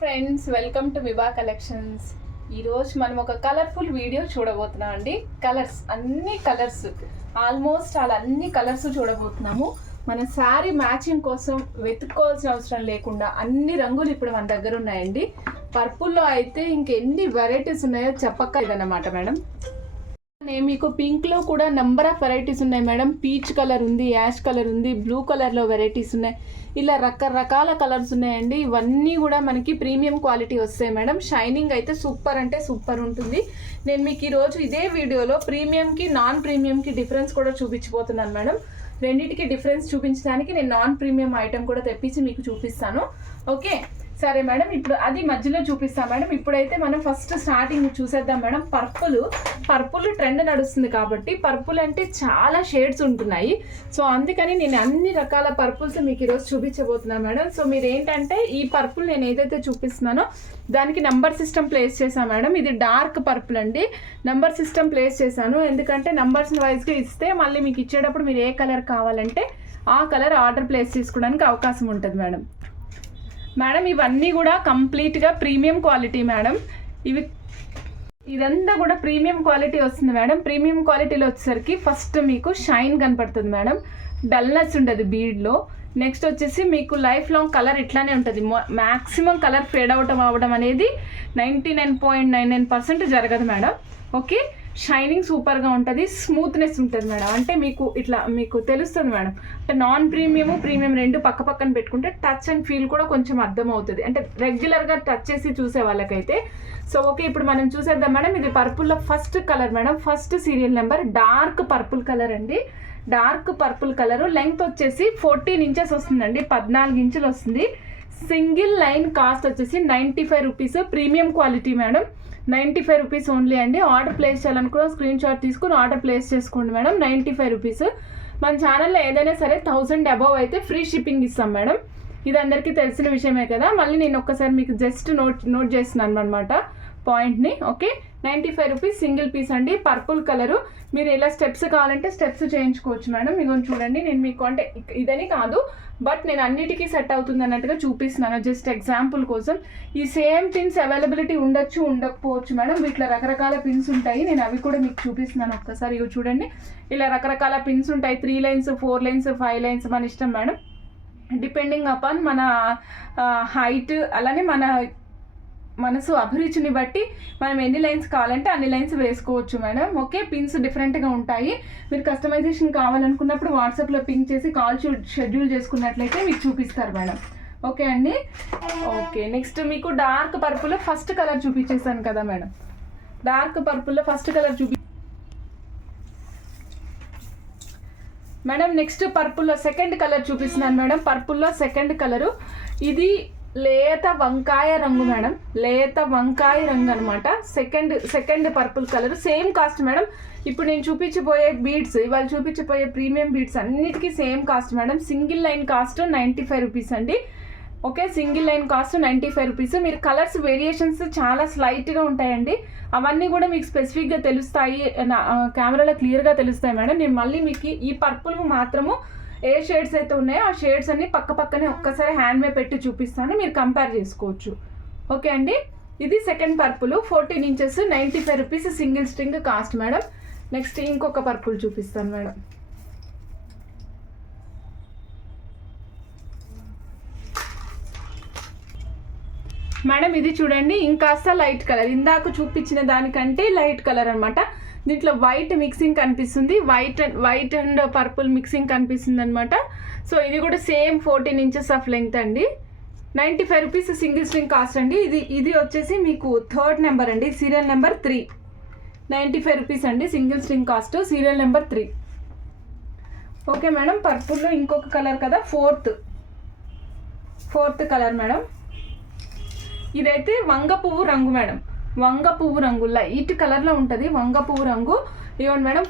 Friends, welcome to Vibha collections. ఈరోజు మనం ఒక కలర్ఫుల్ వీడియో చూడబోతున్నాం అండి. అన్ని కలర్స్ ఆల్మోస్ట్ అన్ని కలర్స్ చూడబోతున్నాము. మన శారీ మ్యాచింగ్ కోసం వెతుక్కోవాల్సిన అవసరం లేకుండా అన్ని రంగులు ఇప్పుడు మన దగ్గర ఉన్నాయండి. పర్పుల్లో అయితే ఇంకెన్ని వెరైటీస్ ఉన్నాయో చెప్పక్కర్లేదన్నమాట మేడం. మీకు పింక్లో కూడా నెంబర్ ఆఫ్ వెరైటీస్ ఉన్నాయి మేడం. పీచ్ కలర్ ఉంది, యాష్ కలర్ ఉంది, బ్లూ కలర్లో వెరైటీస్ ఉన్నాయి. ఇలా రకరకాల కలర్స్ ఉన్నాయండి. ఇవన్నీ కూడా మనకి ప్రీమియం క్వాలిటీ వస్తాయి మేడం. షైనింగ్ అయితే సూపర్ అంటే సూపర్ ఉంటుంది. నేను మీకు ఈరోజు ఇదే వీడియోలో ప్రీమియంకి నాన్ ప్రీమియంకి డిఫరెన్స్ కూడా చూపించబోతున్నాను మేడం. రెండింటికి డిఫరెన్స్ చూపించడానికి నేను నాన్ ప్రీమియం ఐటెం కూడా తెప్పించి మీకు చూపిస్తాను. ఓకే సరే మేడం, ఇప్పుడు అది మధ్యలో చూపిస్తాం మేడం. ఇప్పుడైతే మనం ఫస్ట్ స్టార్టింగ్ చూసేద్దాం మేడం. పర్పుల్ ట్రెండ్ నడుస్తుంది కాబట్టి పర్పుల్ అంటే చాలా షేడ్స్ ఉంటున్నాయి. సో అందుకని నేను అన్ని రకాల పర్పుల్స్ మీకు ఈరోజు చూపించబోతున్నాను మేడం. సో మీరు ఏంటంటే ఈ పర్పుల్ నేను ఏదైతే చూపిస్తున్నానో దానికి నంబర్ సిస్టమ్ ప్లేస్ చేశాను మేడం. ఇది డార్క్ పర్పుల్ అండి. నంబర్ సిస్టమ్ ప్లేస్ చేశాను ఎందుకంటే నంబర్స్ వైజ్గా ఇస్తే మళ్ళీ మీకు ఇచ్చేటప్పుడు మీరు ఏ కలర్ కావాలంటే ఆ కలర్ ఆర్డర్ ప్లేస్ చేసుకోవడానికి అవకాశం ఉంటుంది మేడం. ఇవన్నీ కూడా కంప్లీట్గా ప్రీమియం క్వాలిటీ మేడం. ఇదంతా కూడా ప్రీమియం క్వాలిటీ వస్తుంది మేడం. ప్రీమియం క్వాలిటీలో వచ్చేసరికి ఫస్ట్ మీకు షైన్ కనపడుతుంది మేడం. డల్నెస్ ఉండదు బీడ్లో. నెక్స్ట్ వచ్చేసి మీకు లైఫ్ లాంగ్ కలర్ ఇట్లానే ఉంటుంది. మ్యాక్సిమం కలర్ ఫేడ్ అవ్వడం అనేది 99.99% జరగదు మేడం. ఓకే, షైనింగ్ సూపర్గా ఉంటుంది, స్మూత్నెస్ ఉంటుంది మేడం. అంటే మీకు తెలుస్తుంది మేడం. అంటే నాన్ ప్రీమియం రెండు పక్క పక్కన పెట్టుకుంటే టచ్ అండ్ ఫీల్ కూడా కొంచెం అర్థమవుతుంది. అంటే రెగ్యులర్గా టచ్ చేసి చూసే వాళ్ళకైతే. సో ఓకే, ఇప్పుడు మనం చూసేద్దాం మేడం. ఇది పర్పుల్లో first colour madam. First serial number dark purple colour అండి. డార్క్ పర్పుల్ కలర్ లెంగ్త్ వచ్చేసి 14 ఇంచెస్ వస్తుందండి. 14 ఇంచులు వస్తుంది. సింగిల్ లైన్ కాస్ట్ వచ్చేసి 95 rupees. Premium quality madam. 95 rupees only అండి. ఆర్డర్ ప్లేస్ చేయాలనుకున్న స్క్రీన్ షాట్ తీసుకుని ఆర్డర్ ప్లేస్ చేసుకోండి మేడం. 95 రూపీస్. మన ఛానల్లో ఏదైనా సరే 1000 అబవ్ అయితే ఫ్రీ షిప్పింగ్ ఇస్తాం మేడం. ఇది అందరికీ తెలిసిన విషయమే కదా. మళ్ళీ నేను ఒక్కసారి మీకు జస్ట్ నోట్ చేస్తున్నాను అనమాట పాయింట్ని. ఓకే, 95 రూపీస్ సింగిల్ పీస్ అండి. Purple colour. మీరు ఇలా స్టెప్స్ కావాలంటే స్టెప్స్ చేయించుకోవచ్చు మేడం. ఇదిగోని చూడండి, నేను మీకు అంటే ఇదని కాదు బట్ నేను అన్నిటికీ సెట్ అవుతుంది అన్నట్టుగా చూపిస్తున్నాను జస్ట్ ఎగ్జాంపుల్ కోసం. ఈ సేమ్ పిన్స్ అవైలబిలిటీ ఉండొచ్చు, ఉండకపోవచ్చు మేడం. వీటిలో రకరకాల పిన్స్ ఉంటాయి. నేను అవి కూడా మీకు చూపిస్తున్నాను ఒక్కసారి. ఇవి చూడండి, ఇలా రకరకాల పిన్స్ ఉంటాయి. 3 లైన్స్, 4 లైన్స్, 5 లైన్స్ మన ఇష్టం మేడం. డిపెండింగ్ అపాన్ మన హైట్, అలానే మన మనసు అభిరుచిని బట్టి మనం ఎన్ని లైన్స్ కావాలంటే అన్ని లైన్స్ వేసుకోవచ్చు మేడం. ఓకే, పిన్స్ డిఫరెంట్గా ఉంటాయి. మీరు కస్టమైజేషన్ కావాలనుకున్నప్పుడు వాట్సాప్లో పింక్ చేసి కాల్ షెడ్యూల్ చేసుకున్నట్లయితే మీకు చూపిస్తారు మేడం. ఓకే అండి. ఓకే, నెక్స్ట్ మీకు డార్క్ పర్పుల్లో ఫస్ట్ కలర్ చూపించేసాను కదా మేడం. డార్క్ పర్పుల్లో ఫస్ట్ కలర్ మేడం. నెక్స్ట్ పర్పుల్లో సెకండ్ కలర్ చూపిస్తున్నాను మేడం. పర్పుల్లో సెకండ్ కలరు ఇది లేత వంకాయ రంగు మేడం. లేత వంకాయ రంగు అనమాట. Second purple colour. Same cost madam. ఇప్పుడు నేను చూపించబోయే బీడ్స్, ఇవాళ చూపించబోయే ప్రీమియం బీడ్స్ అన్నిటికీ same cost madam. Single line cost 95 rupees అండి. Okay, single line cost 95 rupees. మీరు కలర్స్ వేరియేషన్స్ చాలా స్లైట్గా ఉంటాయండి. అవన్నీ కూడా మీకు స్పెసిఫిక్గా తెలుస్తాయి, కెమెరాలో క్లియర్గా తెలుస్తాయి మేడం. నేను మళ్ళీ మీకు ఈ పర్పుల్ మాత్రము ఏ షేడ్స్ అయితే ఉన్నాయో ఆ షేడ్స్ అన్ని పక్కనే ఒక్కసారి హ్యాండ్ మీద పెట్టి చూపిస్తాను, మీరు కంపేర్ చేసుకోవచ్చు. ఓకే అండి, ఇది second purple 14 inches 95 rupees single string cost madam. Next ఇంకొక పర్పుల్ చూపిస్తాను మేడం. మేడం ఇది చూడండి, ఇంకాస్త లైట్ కలర్. ఇందాక చూపించిన దానికంటే లైట్ కలర్ అనమాట. దీంట్లో వైట్ మిక్సింగ్ కనిపిస్తుంది. వైట్ అండ్ పర్పుల్ మిక్సింగ్ కనిపిస్తుంది అనమాట. సో ఇది కూడా సేమ్ 14 ఇంచెస్ ఆఫ్ లెంగ్త్ అండి. 95 రూపీస్ సింగిల్ స్ట్రింగ్ కాస్ట్ అండి. ఇది వచ్చేసి మీకు థర్డ్ నెంబర్ అండి. Serial number 3. 95 రూపీస్ అండి single string cost. Serial number 3. Okay madam, పర్పుల్లో ఇంకొక కలర్ కదా, ఫోర్త్ కలర్ మేడం. ఇదైతే వంగ పువ్వు రంగు మేడం. వంగ పువ్వు రంగు లైట్ కలర్లో ఉంటుంది. వంగ పువ్వు రంగు. ఇవ్వండి మేడం,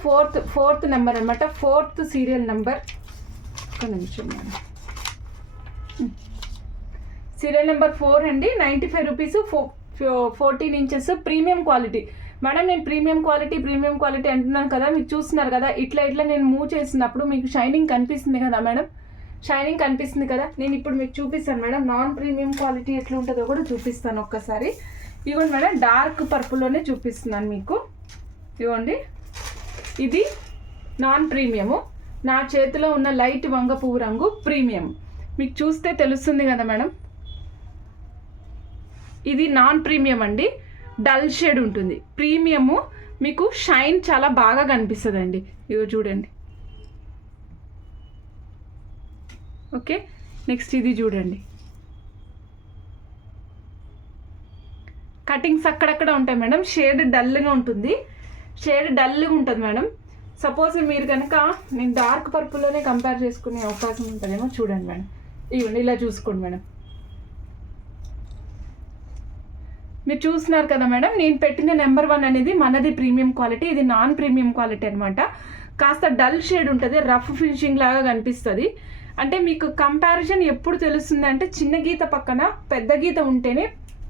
ఫోర్త్ నెంబర్ అనమాట. 4th serial number. ఒక నిమిషం మేడం. సీరియల్ నెంబర్ 4 అండి. 95 rupees 14 inches premium quality madam. నేను ప్రీమియం క్వాలిటీ అంటున్నాను కదా, మీకు చూస్తున్నారు కదా. ఇట్లా నేను మూవ్ చేసినప్పుడు మీకు షైనింగ్ కనిపిస్తుంది కదా మేడం. షైనింగ్ కనిపిస్తుంది కదా. నేను ఇప్పుడు మీకు చూపిస్తాను మేడం నాన్ ప్రీమియం క్వాలిటీ ఎట్లా ఉంటుందో కూడా చూపిస్తాను ఒక్కసారి. ఇవ్వండి మేడం, డార్క్ పర్పుల్లోనే చూపిస్తున్నాను మీకు. ఇవ్వండి, ఇది నాన్ ప్రీమియము. నా చేతిలో ఉన్న లైట్ వంగ పువ్వు రంగు ప్రీమియం. మీకు చూస్తే తెలుస్తుంది కదా మేడం, ఇది నాన్ ప్రీమియం అండి, డల్ షేడ్ ఉంటుంది. ప్రీమియము మీకు షైన్ చాలా బాగా కనిపిస్తుంది అండి. ఇగో చూడండి. ఓకే, నెక్స్ట్ ఇది చూడండి. కటింగ్స్ అక్కడక్కడ ఉంటాయి మేడం, షేడ్ డల్గా ఉంటుంది. షేడ్ డల్గా ఉంటుంది మేడం. సపోజ్ మీరు కనుక నేను డార్క్ పర్పుల్లోనే కంపేర్ చేసుకునే అవకాశం ఉంటుందేమో. చూడండి మేడం, ఇవ్వండి ఇలా చూసుకోండి మేడం. మీరు చూస్తున్నారు కదా మేడం, నేను పెట్టిన నెంబర్ 1 అనేది మనది ప్రీమియం క్వాలిటీ, ఇది నాన్ ప్రీమియం క్వాలిటీ అనమాట. కాస్త డల్ షేడ్ ఉంటుంది, రఫ్ ఫినిషింగ్ లాగా కనిపిస్తుంది. అంటే మీకు కంపారిజన్ ఎప్పుడు తెలుస్తుంది అంటే చిన్న గీత పక్కన పెద్ద గీత ఉంటేనే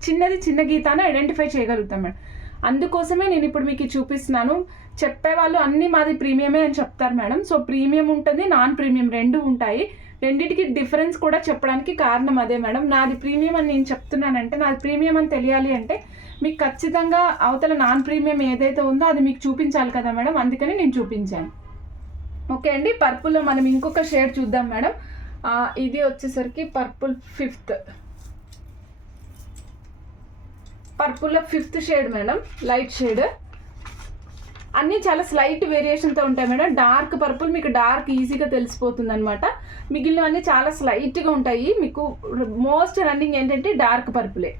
చిన్నది చిన్న గీత అని ఐడెంటిఫై చేయగలుగుతాం మేడం. అందుకోసమే నేను ఇప్పుడు మీకు చూపిస్తున్నాను. చెప్పేవాళ్ళు అన్నీ మాది ప్రీమియమే అని చెప్తారు మేడం. సో ప్రీమియం ఉంటుంది, నాన్ ప్రీమియం రెండు ఉంటాయి. రెండింటికి డిఫరెన్స్ కూడా చెప్పడానికి కారణం అదే మేడం. నాది ప్రీమియం అని నేను చెప్తున్నానంటే, నాది ప్రీమియం అని తెలియాలి అంటే మీకు ఖచ్చితంగా అవతల నాన్ ప్రీమియం ఏదైతే ఉందో అది మీకు చూపించాలి కదా మేడం. అందుకని నేను చూపించాను. ఓకే అండి, పర్పుల్లో మనం ఇంకొక షేడ్ చూద్దాం మేడం. ఇది వచ్చేసరికి purple 5th, పర్పుల్లో 5th shade madam, light shade. అన్నీ చాలా స్లైట్ వేరియేషన్తో ఉంటాయి మేడం. డార్క్ పర్పుల్ మీకు డార్క్ ఈజీగా తెలిసిపోతుంది అనమాట. మిగిలినవన్నీ చాలా స్లైట్గా ఉంటాయి. మీకు మోస్ట్ రన్నింగ్ ఏంటంటే డార్క్ పర్పులే.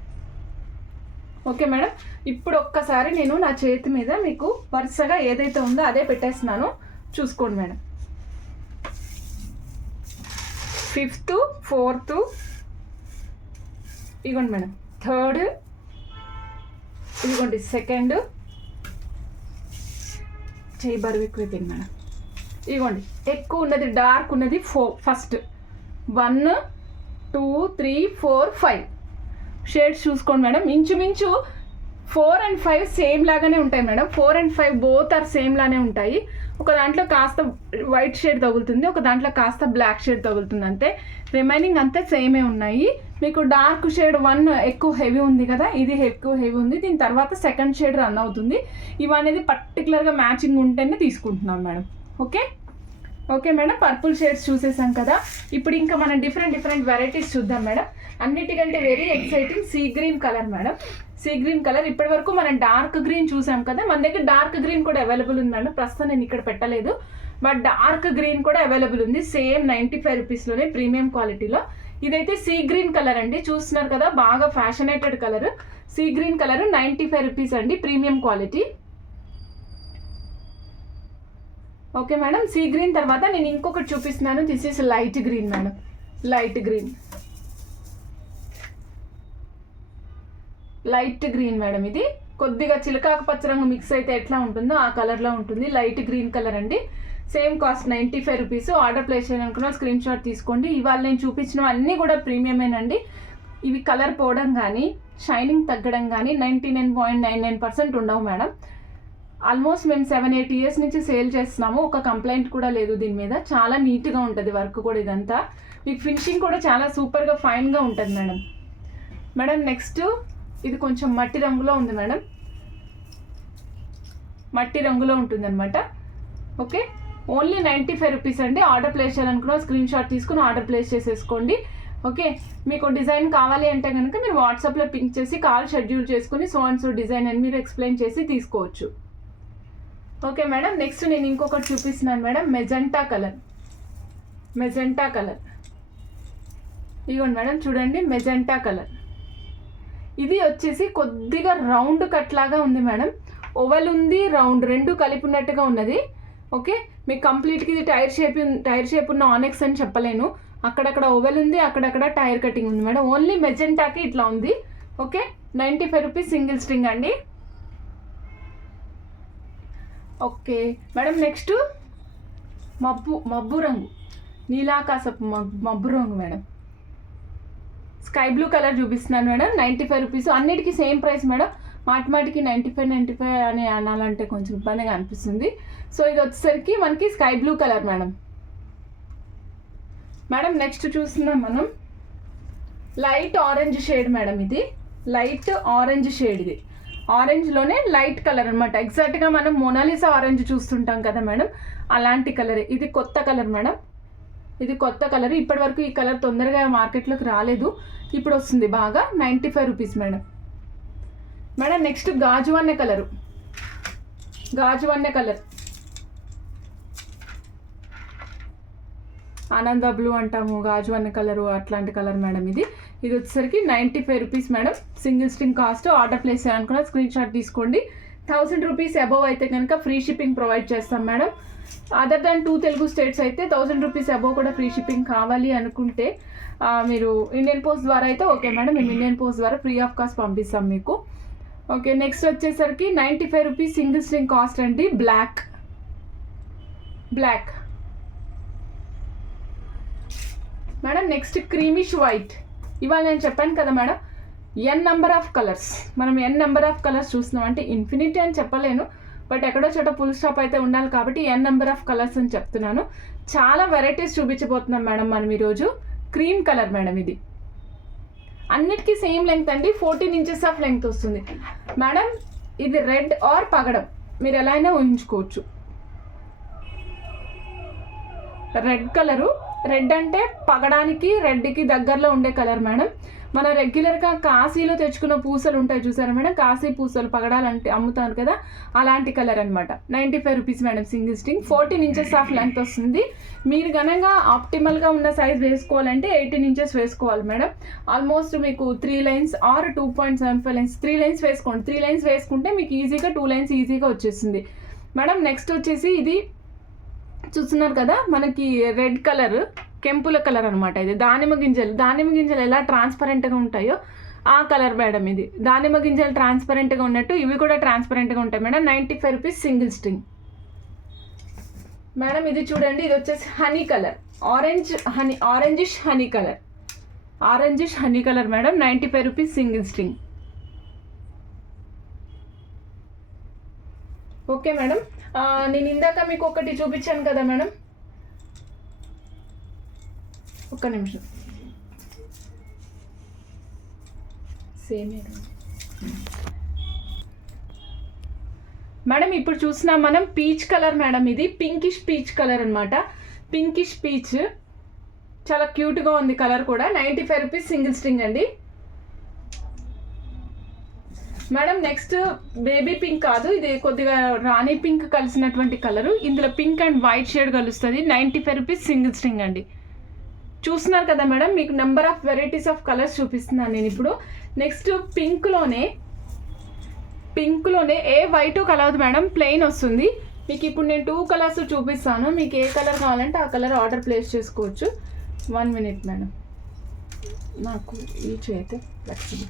ఓకే మేడం, ఇప్పుడు ఒక్కసారి నేను నా చేతి మీద మీకు వరుసగా ఏదైతే ఉందో అదే పెట్టేస్తున్నాను, చూసుకోండి మేడం. 5th, 4th, ఇదిగోండి మేడం, 3rd, ఇదిగోండి 2nd, చేయి బరువు ఎక్కువైపోయింది మేడం. ఇదిగోండి ఎక్కువ ఉన్నది డార్క్ ఉన్నది 1st, 1, 2, 3, 4, 5 షేడ్స్ చూసుకోండి మేడం. ఇంచుమించు 4 and 5 సేమ్ లాగానే ఉంటాయి మేడం. 4 and 5 బోత్ ఆర్ సేమ్ లానే ఉంటాయి. ఒక దాంట్లో కాస్త వైట్ షేడ్ తగులుతుంది, ఒక దాంట్లో కాస్త బ్లాక్ షేడ్ తగులుతుంది, అంతే. రిమైనింగ్ అంతే సేమే ఉన్నాయి. మీకు డార్క్ షేడ్ 1 ఎక్కువ హెవీ ఉంది కదా, ఇది ఎక్కువ హెవీ ఉంది. దీని తర్వాత 2nd షేడ్ రన్ అవుతుంది. ఇవనేది పర్టికులర్గా మ్యాచింగ్ ఉంటేనే తీసుకుంటున్నాం మేడం. Okay okay madam, purple shades చూసేసాం కదా. ఇప్పుడు ఇంకా మనం డిఫరెంట్ వెరైటీస్ చూద్దాం మేడం. అన్నిటికంటే very exciting sea green colour madam. Sea green colour ఇప్పటి వరకు మనం డార్క్ గ్రీన్ చూసాం కదా, మన దగ్గర డార్క్ గ్రీన్ కూడా అవైలబుల్ ఉంది మేడం. ప్రస్తుతం నేను ఇక్కడ పెట్టలేదు, బట్ డార్క్ గ్రీన్ కూడా అవైలబుల్ ఉంది. సేమ్ 95 రూపీస్లోనే ప్రీమియం క్వాలిటీలో. ఇదైతే సీ గ్రీన్ కలర్ అండి, చూస్తున్నారు కదా, బాగా fascinated colour. See green colour 95 rupees అండి, premium quality. Okay madam, sea green తర్వాత నేను ఇంకొకటి చూపిస్తున్నాను. This is light green madam, light green, light green madam. ఇది కొద్దిగా చిలకాకు పచ్చ రంగు మిక్స్ అయితే ఎట్లా ఉంటుందో ఆ కలర్లో ఉంటుంది. లైట్ గ్రీన్ కలర్ అండి. Same cost 95 rupees. Order place చేయాలనుకున్న స్క్రీన్ షాట్ తీసుకోండి. ఇవాళ నేను చూపించినవి అన్నీ కూడా ప్రీమియమేనండి. ఇవి కలర్ పోవడం కానీ షైనింగ్ తగ్గడం కానీ 99.99% ఉండవు మేడం. ఆల్మోస్ట్ మేము 7-8 ఇయర్స్ నుంచి సేల్ చేస్తున్నాము. ఒక కంప్లైంట్ కూడా లేదు దీని మీద. చాలా నీట్గా ఉంటుంది వర్క్ కూడా. ఇదంతా మీకు ఫినిషింగ్ కూడా చాలా సూపర్గా ఫైన్గా ఉంటుంది మేడం. మేడం నెక్స్ట్ ఇది కొంచెం మట్టి రంగులో ఉంది మేడం, మట్టి రంగులో ఉంటుంది అనమాట. ఓకే, ఓన్లీ 95 రూపీస్ అండి. ఆర్డర్ ప్లేస్ చేయాలనుకున్న స్క్రీన్ షాట్ తీసుకుని ఆర్డర్ ప్లేస్ చేసేసుకోండి. ఓకే, మీకు డిజైన్ కావాలి అంటే కనుక మీరు వాట్సాప్లో పింక్ చేసి కాల్ షెడ్యూల్ చేసుకుని సో అండ్ సో డిజైన్ అని మీరు ఎక్స్ప్లెయిన్ చేసి తీసుకోవచ్చు. ఓకే మేడం, నెక్స్ట్ నేను ఇంకొకటి చూపిస్తున్నాను madam. Magenta colour, magenta colour. ఇదిగోండి మేడం, చూడండి మెజెంటా కలర్. ఇది వచ్చేసి కొద్దిగా రౌండ్ కట్ లాగా ఉంది మేడం. ఓవెల్ ఉంది, రౌండ్ రెండు కలిపి ఉన్నట్టుగా ఉన్నది. ఓకే, మీకు కంప్లీట్గా ఇది టైర్ షేప్ ఉన్న ఆనెక్స్ అని చెప్పలేను. అక్కడక్కడ ఓవెల్ ఉంది, అక్కడక్కడ టైర్ కటింగ్ ఉంది మేడం. ఓన్లీ మెజెంటాకి ఇట్లా ఉంది. ఓకే, 95 రూపీస్ సింగిల్ స్ట్రింగ్ అండి. ఓకే మేడం, నెక్స్ట్ మబ్బు రంగు, నీలాకాశపు మబ్బు రంగు మేడం. స్కై బ్లూ కలర్ చూపిస్తున్నాను మేడం. 95 రూపీస్. అన్నిటికీ సేమ్ ప్రైస్ మేడం. మాటికి 95 అని అనాలంటే కొంచెం ఇబ్బందిగా అనిపిస్తుంది. సో ఇది వచ్చేసరికి మనకి sky blue colour madam. Madam next చూస్తున్నాం మనం లైట్ ఆరెంజ్ షేడ్ మేడం. ఇది లైట్ ఆరెంజ్ షేడ్. ఇది ఆరెంజ్లోనే లైట్ కలర్ అనమాట. ఎగ్జాక్ట్గా మనం మొనాలిసా ఆరెంజ్ చూస్తుంటాం కదా మేడం, అలాంటి కలర్. ఇది కొత్త కలర్ మేడం. ఇది కొత్త కలర్. ఇప్పటి వరకు ఈ కలర్ తొందరగా మార్కెట్లోకి రాలేదు, ఇప్పుడు వస్తుంది బాగా. 95 రూపీస్ మేడం. మేడం నెక్స్ట్ గాజు వన్నె కలరు. గాజు వన్నె కలర్ ఆనంద బ్లూ అంటాము, గాజు వన్నె కలరు, అట్లాంటి కలర్ మేడం. ఇది వచ్చేసరికి 95 రూపీస్ మేడం. Single string cost. Order place చేయాలనుకున్న స్క్రీన్ షాట్ తీసుకోండి. 1000 రూపీస్ అబవ్ అయితే కనుక ఫ్రీ షిప్పింగ్ ప్రొవైడ్ చేస్తాం మేడం. అదర్ దాన్ 2 తెలుగు స్టేట్స్ అయితే 1000 రూపీస్ అబవ్ కూడా ఫ్రీ షిప్పింగ్ కావాలి అనుకుంటే మీరు ఇండియన్ పోస్ట్ ద్వారా అయితే ఓకే మేడం, మేము ఇండియన్ పోస్ట్ ద్వారా ఫ్రీ ఆఫ్ కాస్ట్ పంపిస్తాం మీకు. ఓకే నెక్స్ట్ వచ్చేసరికి 95 రూపీస్ సింగిల్ స్ట్రింగ్ కాస్ట్ అండి. బ్లాక్ మేడం. Next creamish white. ఇవాళ నేను చెప్పాను కదా మేడం, ఎన్ నెంబర్ ఆఫ్ కలర్స్. మనం ఎన్ నెంబర్ ఆఫ్ కలర్స్ చూస్తున్నాం. అంటే ఇన్ఫినిటీ అని చెప్పలేను, బట్ ఎక్కడో చోట ఫుల్ స్టాప్ అయితే ఉండాలి కాబట్టి ఎన్ నెంబర్ ఆఫ్ కలర్స్ అని చెప్తున్నాను. చాలా వెరైటీస్ చూపించబోతున్నాం మేడం మనం ఈరోజు. Cream colour madam. ఇది అన్నిటికీ సేమ్ లెంగ్త్ అండి, 14 ఇంచెస్ ఆఫ్ లెంగ్త్ వస్తుంది మేడం. ఇది రెడ్ ఆర్ పగడం, మీరు ఎలా అయినా ఊహించుకోవచ్చు. Red colour. రెడ్ అంటే పగడానికి రెడ్కి దగ్గరలో ఉండే కలర్ మేడం. మన రెగ్యులర్గా కాశీలో తెచ్చుకున్న పూసలు ఉంటాయి చూసారా మేడం, కాశీ పూసలు పగడాలంటే అమ్ముతారు కదా, అలాంటి కలర్ అనమాట. 95 రూపీస్ మేడం single string. 14 inches of length వస్తుంది. మీరు కనుక ఆప్టిమల్గా ఉన్న సైజ్ వేసుకోవాలంటే 18 ఇంచెస్ వేసుకోవాలి మేడం. ఆల్మోస్ట్ మీకు 3 లైన్స్ ఆర్ 2.75 లైన్స్, 3 లైన్స్ వేసుకోండి. 3 లైన్స్ వేసుకుంటే మీకు ఈజీగా 2 లైన్స్ ఈజీగా వచ్చేస్తుంది మేడం. నెక్స్ట్ వచ్చేసి ఇది చూస్తున్నారు కదా మనకి రెడ్ కలర్, కెంపుల కలర్ అనమాట. ఇది దానిమ్మ గింజలు ఎలా ట్రాన్స్పరెంట్గా ఉంటాయో ఆ కలర్ మేడం. ఇది దానిమ్మ గింజలు ట్రాన్స్పరెంట్గా ఉన్నట్టు ఇవి కూడా ట్రాన్స్పరెంట్గా ఉంటాయి madam. 95 rupees single string madam. ఇది చూడండి, ఇది వచ్చేసి honey colour, orangish honey colour madam. 95 rupees single string. Okay madam. నేను ఇందాక మీకు ఒకటి చూపించాను కదా మేడం, ఒక్క నిమిషం. సేమ్ మేడం ఇప్పుడు చూసినాం మనం పీచ్ కలర్ మేడం. ఇది పింకిష్ పీచ్ కలర్ అనమాట. పింకిష్ పీచ్ చాలా క్యూట్గా ఉంది కలర్ కూడా. 95 రూపీస్ సింగిల్ స్ట్రింగ్ అండి మేడం. నెక్స్ట్ బేబీ పింక్ కాదు, ఇది కొద్దిగా రాణి పింక్ కలిసినటువంటి కలరు. ఇందులో పింక్ అండ్ వైట్ షేడ్ కలుస్తుంది. 95 రూపీస్ సింగిల్ స్ట్రింగ్ అండి. చూస్తున్నారు కదా మేడం, మీకు number of varieties of colours చూపిస్తున్నాను నేను ఇప్పుడు. నెక్స్ట్ పింక్లోనే ఏ వైట్ కలవదు మేడం, ప్లెయిన్ వస్తుంది మీకు. ఇప్పుడు నేను 2 కలర్స్ చూపిస్తాను, మీకు ఏ కలర్ కావాలంటే ఆ కలర్ ఆర్డర్ ప్లేస్ చేసుకోవచ్చు. 1 మినిట్ మేడం, నాకు ఈ చేతి ఫ్లెక్సిబుల్.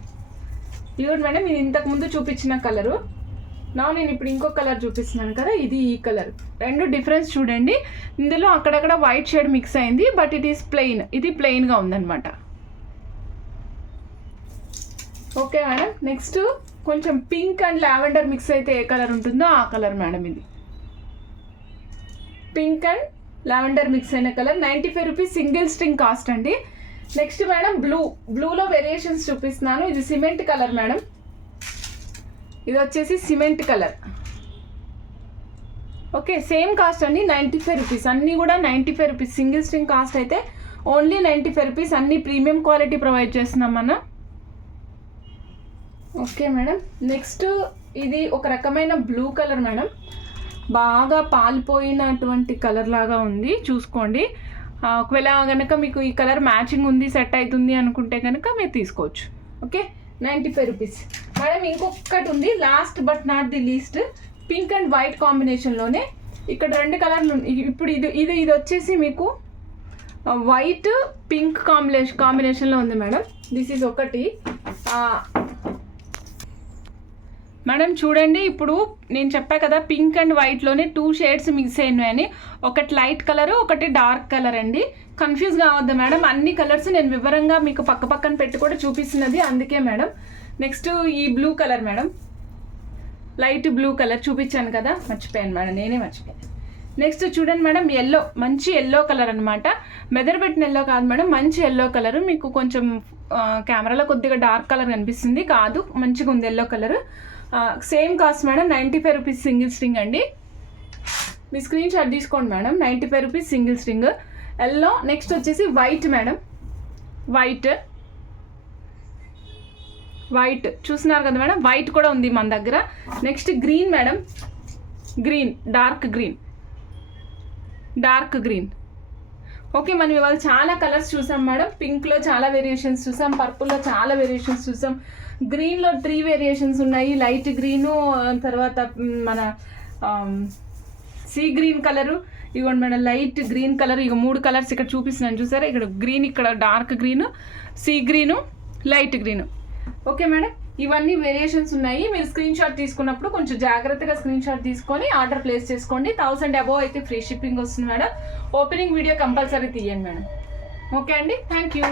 ఇవ్వండి మేడం, ఇది ఇంతకుముందు చూపించిన కలరు. నేను ఇప్పుడు ఇంకో కలర్ చూపిస్తున్నాను కదా, ఇది ఈ కలర్. రెండు డిఫరెన్స్ చూడండి. ఇందులో అక్కడక్కడ వైట్ షేడ్ మిక్స్ అయింది, బట్ ఇట్ ఈస్ ప్లెయిన్. ఇది ప్లెయిన్గా ఉందన్నమాట. Okay madam. నెక్స్ట్ కొంచెం పింక్ అండ్ లావెండర్ మిక్స్ అయితే ఏ కలర్ ఉంటుందో ఆ కలర్ మేడం. ఇది పింక్ అండ్ లావెండర్ మిక్స్ అయిన colour. 95 rupees single string cost అండి. నెక్స్ట్ మేడం బ్లూలో వేరియేషన్స్ చూపిస్తున్నాను. ఇది సిమెంట్ కలర్ మేడం. ఇది వచ్చేసి cement colour. Okay, same cost అండి, 95 రూపీస్. అన్నీ కూడా 95 రూపీస్. సింగిల్ స్ట్రింగ్ కాస్ట్ అయితే ఓన్లీ 95 రూపీస్. అన్ని ప్రీమియం క్వాలిటీ ప్రొవైడ్ చేస్తున్నాం మనం. Okay madam. నెక్స్ట్ ఇది ఒక రకమైన బ్లూ కలర్ మేడం. బాగా పాలిపోయినటువంటి కలర్ లాగా ఉంది, చూసుకోండి. ఒకవేళ కనుక మీకు ఈ కలర్ మ్యాచింగ్ ఉంది, సెట్ అవుతుంది అనుకుంటే కనుక మీరు తీసుకోవచ్చు. Okay, 95 rupees madam. ఇంకొకటి ఉంది, last but not the least, pink and white కాంబినేషన్లోనే. ఇక్కడ 2 కలర్లు. ఇప్పుడు ఇది వచ్చేసి మీకు వైట్ పింక్ కాంబినేషన్లో ఉంది మేడం. దిస్ ఈజ్ ఒకటి మేడం. చూడండి, ఇప్పుడు నేను చెప్పా కదా పింక్ అండ్ వైట్లోనే 2 షేడ్స్ మిక్స్ అయినాయని. ఒకటి లైట్ కలర్, ఒకటి డార్క్ కలర్ అండి. కన్ఫ్యూజ్ కావద్దు మేడం, అన్ని కలర్స్ నేను వివరంగా మీకు పక్కన పెట్టి కూడా చూపిస్తున్నది అందుకే మేడం. నెక్స్ట్ ఈ blue colour madam, light blue colour చూపించాను కదా, మర్చిపోయాను మేడం, నేనే మర్చిపోయాను. నెక్స్ట్ చూడండి మేడం, ఎల్లో, మంచి ఎల్లో కలర్ అనమాట. మెదర్ పెట్టిన ఎల్లో కాదు మేడం, మంచి ఎల్లో కలర్. మీకు కొంచెం కెమెరాలో కొద్దిగా డార్క్ కలర్ కనిపిస్తుంది, కాదు మంచిగా ఉంది yellow colour. Same cost madam, 95 rupees single string అండి. మీ స్క్రీన్ షాట్ తీసుకోండి madam. 95 rupees single string yellow. Next వచ్చేసి వైట్ మేడం, వైట్ చూస్తున్నారు కదా మేడం, వైట్ కూడా ఉంది మన దగ్గర. Next green madam, green, dark green. Okay, మనం ఇవాళ చాలా కలర్స్ చూసాం మేడం. పింక్లో చాలా వేరియేషన్స్ చూసాం, పర్పుల్లో చాలా వేరియేషన్స్ చూసాం, గ్రీన్లో 3 వేరియేషన్స్ ఉన్నాయి. లైట్ గ్రీను, తర్వాత మన సీ గ్రీన్ కలరు, ఇవ్వండి మేడం లైట్ గ్రీన్ కలర్. ఇక 3 కలర్స్ ఇక్కడ చూపిస్తున్నాను చూసారా, ఇక్కడ గ్రీన్, ఇక్కడ dark green, sea green, light green. Okay madam, ఇవన్నీ వేరియేషన్స్ ఉన్నాయి. మీరు స్క్రీన్ షాట్ తీసుకున్నప్పుడు కొంచెం జాగ్రత్తగా స్క్రీన్ షాట్ తీసుకొని ఆర్డర్ ప్లేస్ చేసుకోండి. 1000 అబోవ్ అయితే ఫ్రీ షిప్పింగ్ వస్తుంది మేడం. ఓపెనింగ్ వీడియో కంపల్సరీ తీయండి మేడం. ఓకే అండి, థ్యాంక్ యూ.